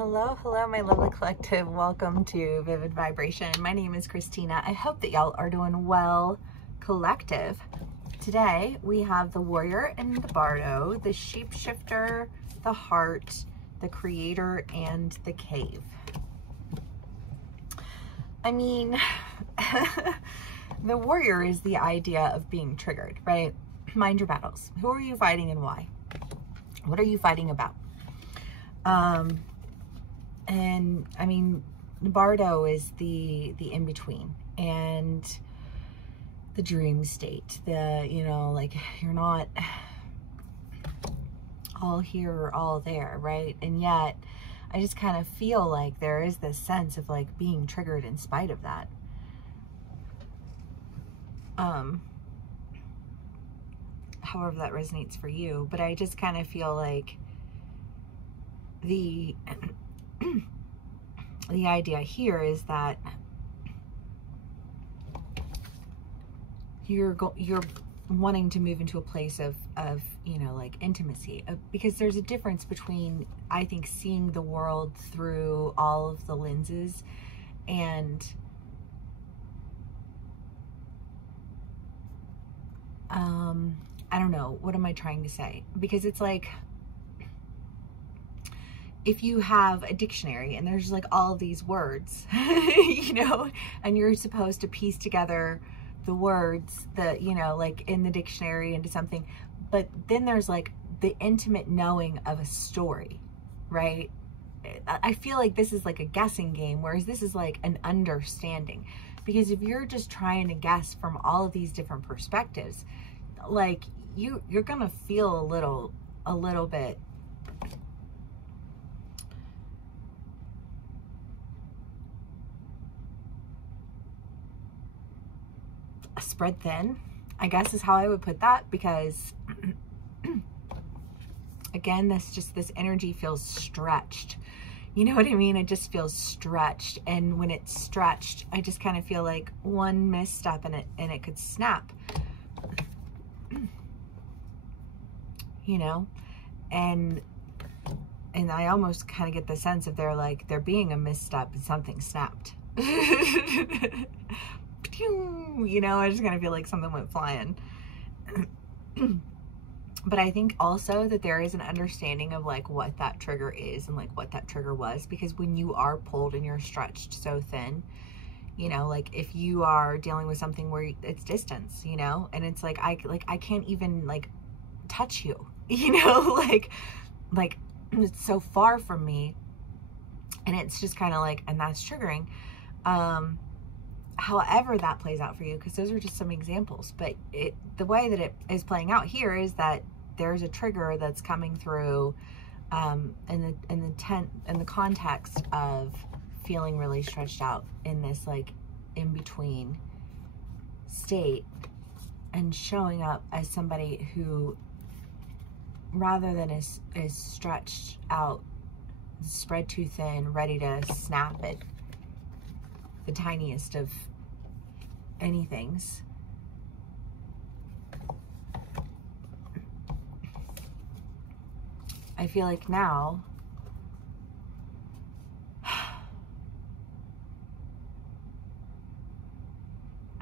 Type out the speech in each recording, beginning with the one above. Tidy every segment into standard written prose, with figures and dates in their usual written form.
Hello, my lovely collective. Welcome to Vivid Vibration. My name is Christina. I hope that y'all are doing well, collective. Today we have the Warrior and the Bardo, the Shapeshifter, the Heart, the Creator, and the Cave. I mean, the Warrior is the idea of being triggered, right? Mind your battles. Who are you fighting and why? What are you fighting about? And I mean, Bardo is the in-between and the dream state, like you're not all here or all there, right? And yet I just kind of feel like there is this sense of like being triggered in spite of that. However that resonates for you, but I just kind of feel like the idea here is that you're wanting to move into a place of like intimacy, because there's a difference between, I think, seeing the world through all of the lenses and I don't know, what am I trying to say? Because it's like, if you have a dictionary and there's like all these words, and you're supposed to piece together the words that, like in the dictionary into something, but then there's like the intimate knowing of a story, right? I feel like this is like a guessing game, whereas this is like an understanding. Because if you're just trying to guess from all of these different perspectives, like you're gonna feel a little bit spread thin, I guess is how I would put that, because again, this energy feels stretched. You know what I mean? It just feels stretched, and when it's stretched, I just kind of feel like one misstep and it could snap. And I almost kind of get the sense of there being a misstep and something snapped. I just kind of feel like something went flying. But I think also that there is an understanding of like what that trigger is and like what that trigger was, because when you are pulled and you're stretched so thin, like if you are dealing with something where it's distance, and it's like I can't even like touch you, like it's so far from me, and it's just kind of like, and that's triggering. However that plays out for you, because those are just some examples, but the way that it is playing out here is that there's a trigger that's coming through in the context of feeling really stretched out in this like in-between state, and showing up as somebody who, rather than is stretched out, spread too thin, ready to snap at the tiniest of anythings. I feel like now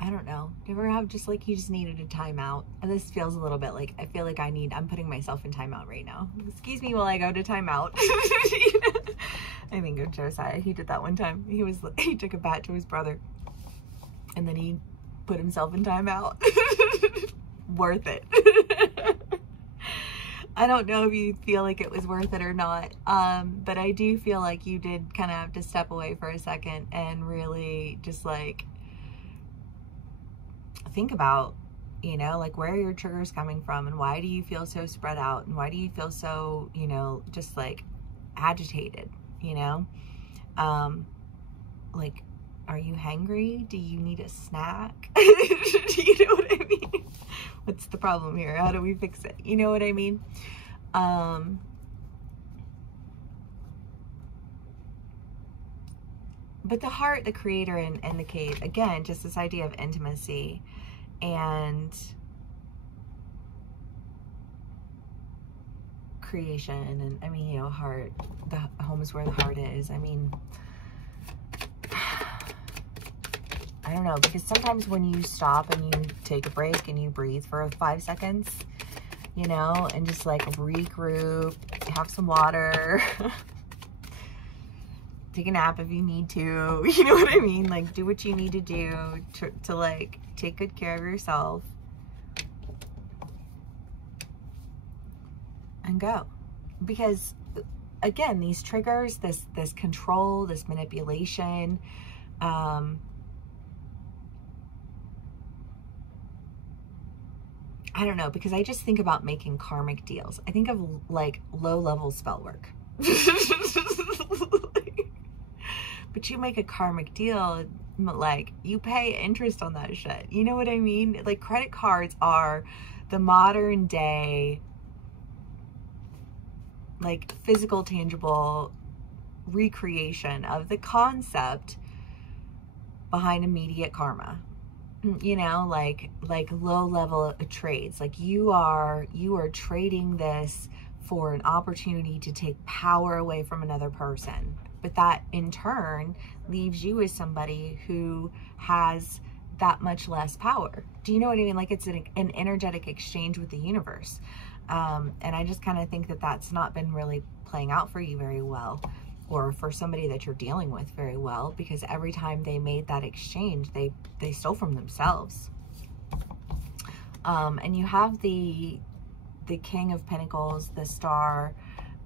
I don't know. Do you ever have just like you just needed a timeout? And this feels a little bit like, I feel like I'm putting myself in timeout right now. Excuse me while I go to timeout. I think of Josiah. He did that one time. He took a bat to his brother and then he put himself in timeout. Worth it. I don't know if you feel like it was worth it or not. But I do feel like you did kind of have to step away for a second and really just like think about, like where are your triggers coming from, and why do you feel so spread out, and why do you feel so, just like agitated, like, are you hangry? Do you need a snack? Do you know what I mean? What's the problem here? How do we fix it? You know what I mean? But the heart, the creator, and the cave, again, just this idea of intimacy and creation. And I mean, you know, heart, the home is where the heart is. I mean, I don't know, because sometimes when you stop and you take a break and you breathe for 5 seconds, you know, and just like regroup, have some water, take a nap if you need to, you know what I mean? Like, do what you need to do to like take good care of yourself and go. Because again, these triggers, this control, this manipulation, I don't know, because I just think about making karmic deals. I think of like low-level spell work. But you make a karmic deal, like you pay interest on that shit. You know what I mean? Like credit cards are the modern day, like physical, tangible recreation of the concept behind immediate karma. You know, like low level trades. Like you are trading this for an opportunity to take power away from another person. But that in turn leaves you as somebody who has that much less power. Do you know what I mean? Like it's an energetic exchange with the universe. And I just kind of think that that's not been really playing out for you very well, or for somebody that you're dealing with very well, because every time they made that exchange, they stole from themselves. And you have the King of Pentacles, the Star,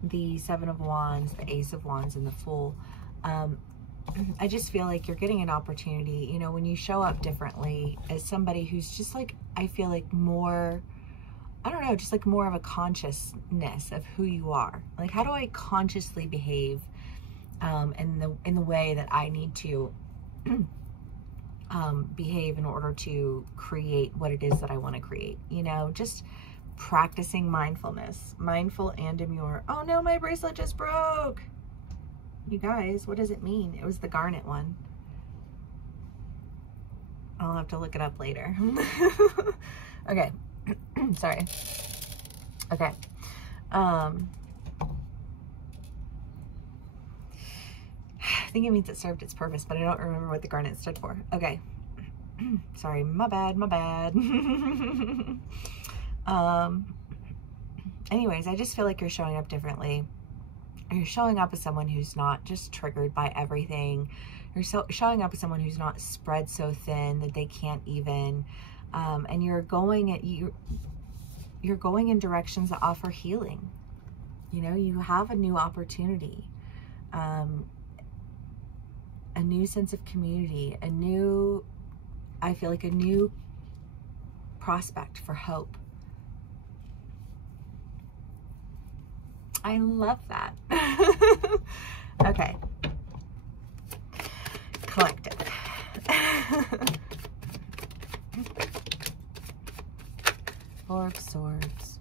the Seven of Wands, the Ace of Wands, and the Fool. I just feel like you're getting an opportunity, you know, when you show up differently as somebody who's just like, I feel like more, I don't know, just like more of a consciousness of who you are. Like, how do I consciously behave in the way that I need to behave in order to create what it is that I want to create? You know, just practicing mindfulness, mindful and demure. Oh no, my bracelet just broke. You guys, what does it mean? It was the garnet one. I'll have to look it up later. Okay. Sorry. Okay. I think it means it served its purpose, but I don't remember what the garnet stood for. Okay. Sorry, my bad. Anyways, I just feel like you're showing up differently. You're showing up as someone who's not just triggered by everything. You're showing up as someone who's not spread so thin that they can't even, and you're going in directions that offer healing. You know, you have a new opportunity, a new sense of community, I feel like a new prospect for hope. I love that. Okay. Collective. Four of Swords.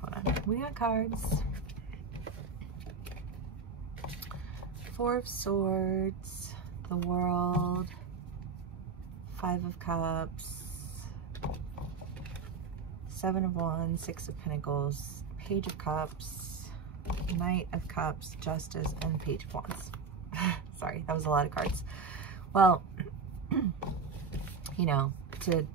Hold on. We got cards. Four of Swords. The World. Five of Cups. Seven of Wands, Six of Pentacles, Page of Cups, Knight of Cups, Justice, and Page of Wands. Sorry, that was a lot of cards. Well, you know, to,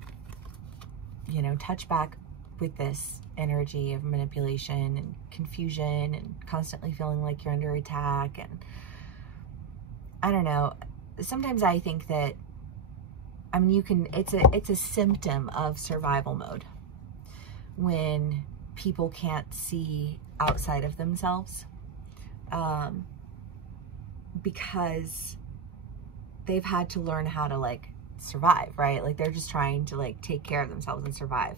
you know, touch back with this energy of manipulation and confusion and constantly feeling like you're under attack. And I don't know, sometimes I think that, I mean, it's a symptom of survival mode when people can't see outside of themselves, because they've had to learn how to like survive, right? Like they're just trying to like take care of themselves and survive.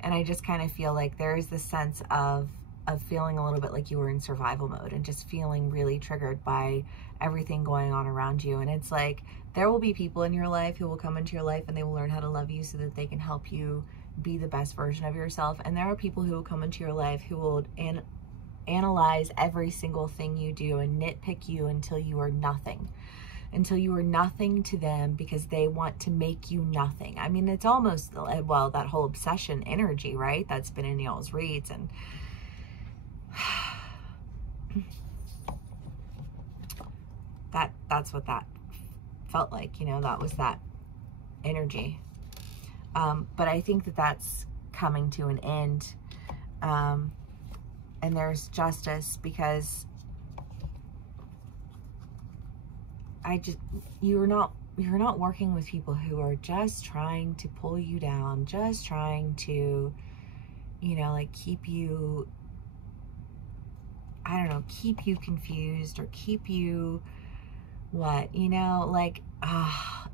And I just kind of feel like there is this sense of feeling a little bit like you were in survival mode and just feeling really triggered by everything going on around you. And it's like, there will be people in your life who will come into your life and they will learn how to love you so that they can help you be the best version of yourself. And there are people who will come into your life who will analyze every single thing you do and nitpick you until you are nothing. until you are nothing to them because they want to make you nothing. I mean, it's almost, well, that whole obsession energy, right? That's been in y'all's reads. And that's what that felt like, you know, that was that energy. But I think that that's coming to an end. And there's justice, because you're not working with people who are just trying to pull you down, just trying to, you know, like keep you, I don't know, keep you confused or keep you what, you know, like,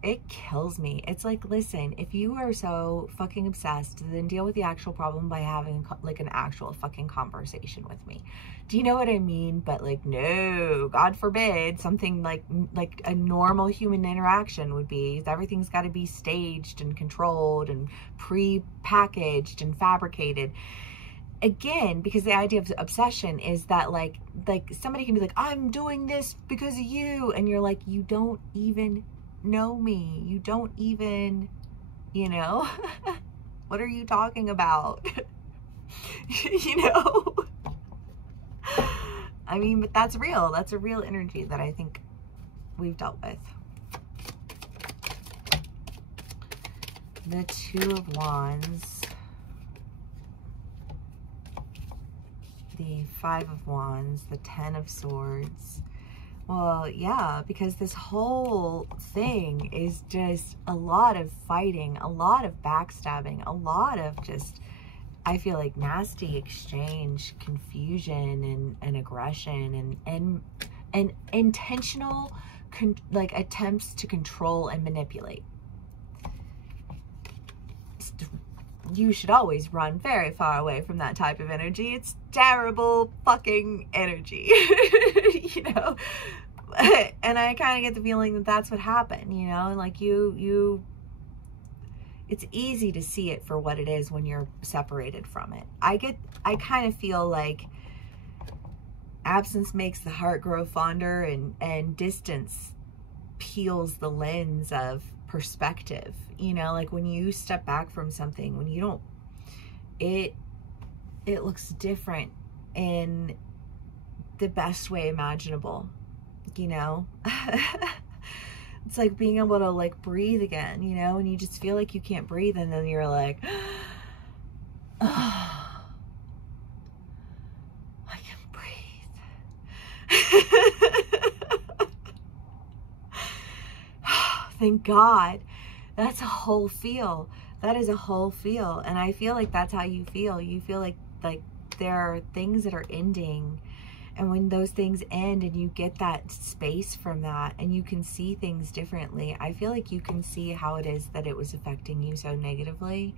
it kills me. It's like, listen, if you are so fucking obsessed, then deal with the actual problem by having like an actual fucking conversation with me. Do you know what I mean? But like, no, God forbid, something like a normal human interaction would be, everything's got to be staged and controlled and pre-packaged and fabricated. Again, because the idea of obsession is that like somebody can be like, I'm doing this because of you, and you're like, you don't even know me, you don't even, you know, what are you talking about? You know, I mean, but that's real. That's a real energy that I think we've dealt with. The Two of Wands, the Five of Wands, the Ten of Swords. Well, yeah, because this whole thing is just a lot of fighting, a lot of backstabbing, a lot of just, I feel like, nasty exchange, confusion and aggression and intentional like attempts to control and manipulate. You should always run very far away from that type of energy. It's terrible fucking energy, you know? And I kind of get the feeling that that's what happened, you know? Like it's easy to see it for what it is when you're separated from it. I kind of feel like absence makes the heart grow fonder, and distance peels the lens of perspective. You know, like when you step back from something, when you don't, it looks different in the best way imaginable, you know? It's like being able to like breathe again, you know, and you just feel like you can't breathe, and then you're like, oh, I can breathe. Thank God. That's a whole feel. That is a whole feel. And I feel like that's how you feel. You feel like there are things that are ending. And when those things end and you get that space from that and you can see things differently, I feel like you can see how it is that it was affecting you so negatively.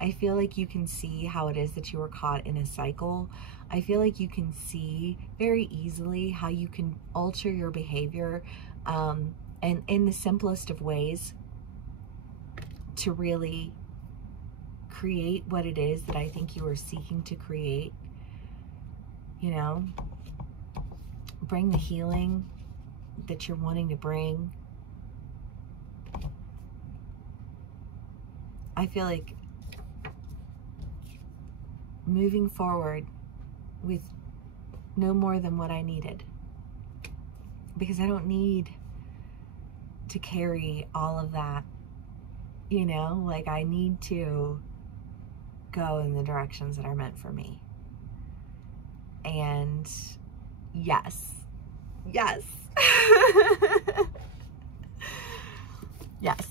I feel like you can see how it is that you were caught in a cycle. I feel like you can see very easily how you can alter your behavior, and in the simplest of ways, to really create what it is that I think you are seeking to create. You know, bring the healing that you're wanting to bring. I feel like moving forward with no more than what I needed, because I don't need to carry all of that, you know, like I need to go in the directions that are meant for me. And yes, yes, yes.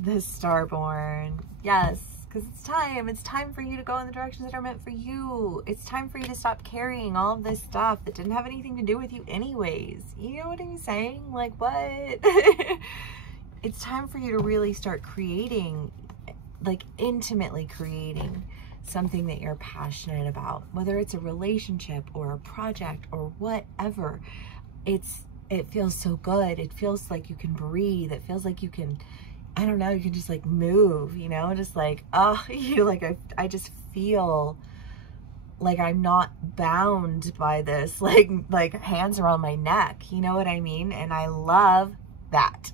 The Starborn, yes, because it's time for you to go in the directions that are meant for you. It's time for you to stop carrying all of this stuff that didn't have anything to do with you anyways. You know what I'm saying? Like, what? It's time for you to really start creating, like intimately creating something that you're passionate about, whether it's a relationship or a project or whatever. It feels so good. It feels like you can breathe. It feels like you can, I don't know, you can just like move, you know, just like, oh, you like, I just feel like, I'm not bound by this, like hands around my neck, you know what I mean? And I love that.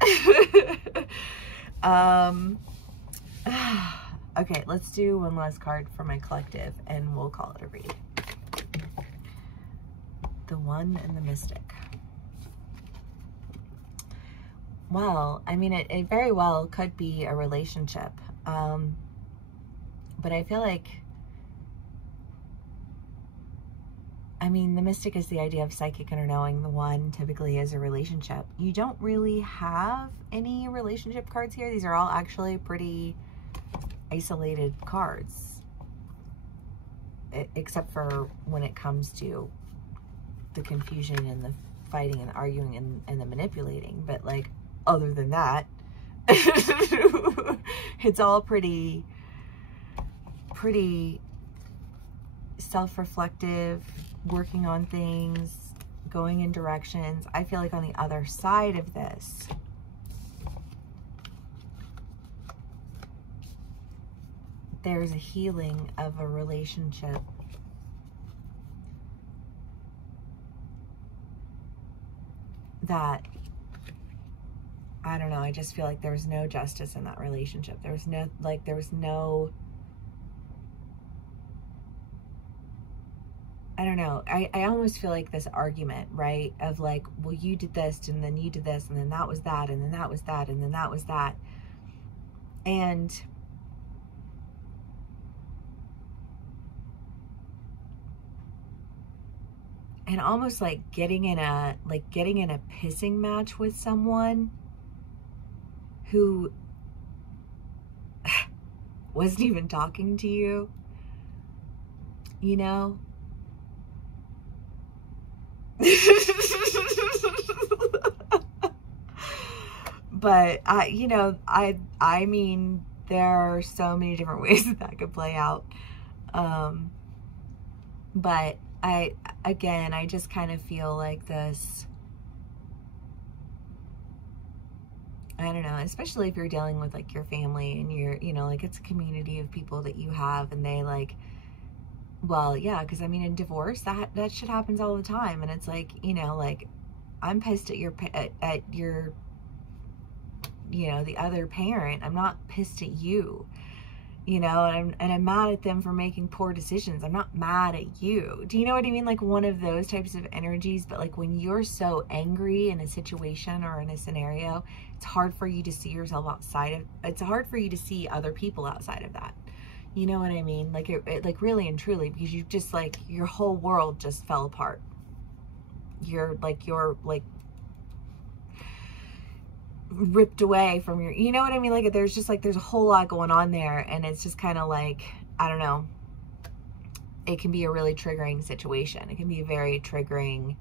Okay, let's do one last card for my collective and we'll call it a read. The One and the Mystic. Well, I mean, it very well could be a relationship. But I feel like, I mean, the Mystic is the idea of psychic inner knowing. The One typically is a relationship. You don't really have any relationship cards here. These are all actually pretty isolated cards, except for when it comes to the confusion and the fighting and the arguing and the manipulating. But like, other than that, it's all pretty self-reflective, working on things, going in directions. I feel like on the other side of this, there's a healing of a relationship that, I don't know, I just feel like there was no justice in that relationship. There was no, I don't know. I almost feel like this argument, right? Of like, well, you did this and then you did this and then that was that and then that was that and then that was that. And almost like getting in a pissing match with someone who wasn't even talking to you, you know? But I mean, there are so many different ways that could play out. But I just kind of feel like this, I don't know, especially if you're dealing with like your family and you're, like it's a community of people that you have and they like, well, yeah, because I mean, in divorce, that shit happens all the time. And it's like, like I'm pissed at your, the other parent. I'm not pissed at you, and I'm mad at them for making poor decisions. I'm not mad at you. Do you know what I mean? Like one of those types of energies. But like when you're so angry in a situation or in a scenario, it's hard for you to see yourself outside of, it's hard for you to see other people outside of that. You know what I mean? Like it like really and truly, because you just like, your whole world just fell apart. You're ripped away from your, you know what I mean? Like there's just like, there's a whole lot going on there. And it's just kind of like, I don't know. It can be a really triggering situation. It can be a very triggering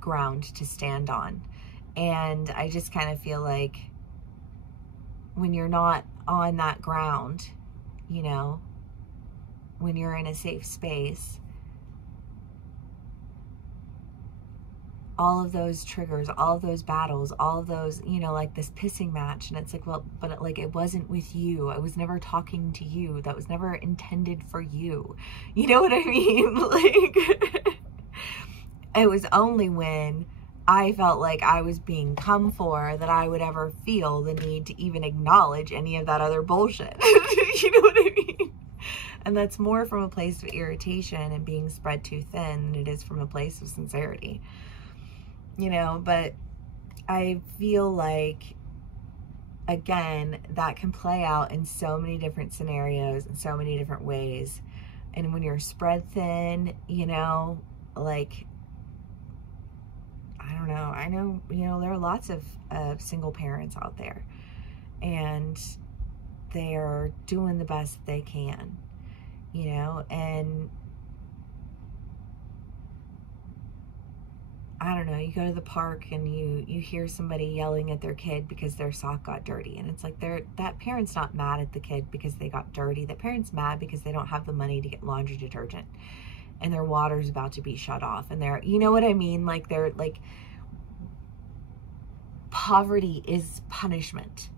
ground to stand on. And I just kind of feel like when you're not on that ground, when you're in a safe space, all of those triggers, all of those battles, all of those, like this pissing match. And it's like, well, but it wasn't with you. I was never talking to you. That was never intended for you. You know what I mean? Like, it was only when I felt like I was being come for that I would ever feel the need to even acknowledge any of that other bullshit. You know what I mean? And that's more from a place of irritation and being spread too thin than it is from a place of sincerity. But I feel like, again, that can play out in so many different scenarios in so many different ways. And when you're spread thin, like, I don't know. I know, there are lots of single parents out there and they're doing the best they can, and I don't know, you go to the park and you hear somebody yelling at their kid because their sock got dirty. And it's like, that parent's not mad at the kid because they got dirty. That parent's mad because they don't have the money to get laundry detergent and their water's about to be shut off. And they're, you know what I mean? Like they're like, poverty is punishment.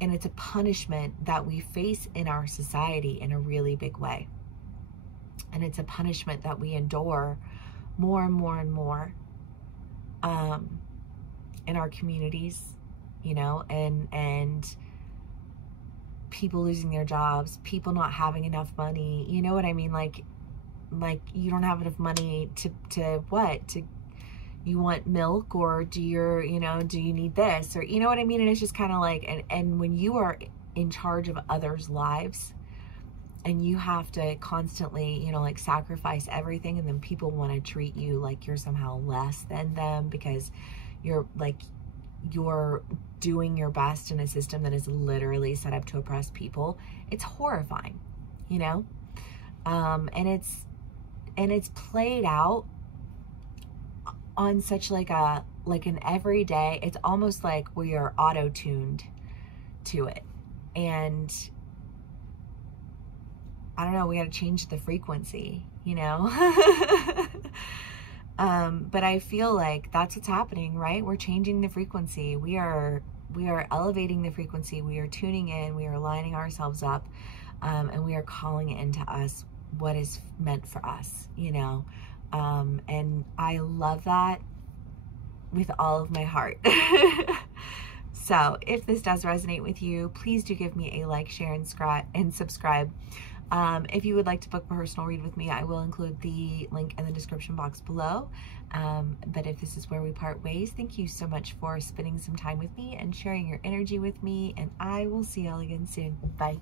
And it's a punishment that we face in our society in a really big way. And it's a punishment that we endure more and more and more in our communities, you know, and people losing their jobs, people not having enough money, you know what I mean? Like you don't have enough money to what? You want milk, or do you need this, or you know what I mean? And it's just kind of like, and when you are in charge of others' lives and you have to constantly, you know, like sacrifice everything, and then people want to treat you like you're somehow less than them because you're doing your best in a system that is literally set up to oppress people. It's horrifying, you know? And it's played out on such like an everyday, it's almost like we are auto-tuned to it. And I don't know, we got to change the frequency, you know? But I feel like that's what's happening, right? We're changing the frequency. We are elevating the frequency. We are tuning in. We are lining ourselves up, and we are calling it into us what is meant for us, you know? And I love that with all of my heart. So if this does resonate with you, please do give me a like, share, and subscribe. If you would like to book a personal read with me, I will include the link in the description box below. But if this is where we part ways, thank you so much for spending some time with me and sharing your energy with me, and I will see y'all again soon. Bye.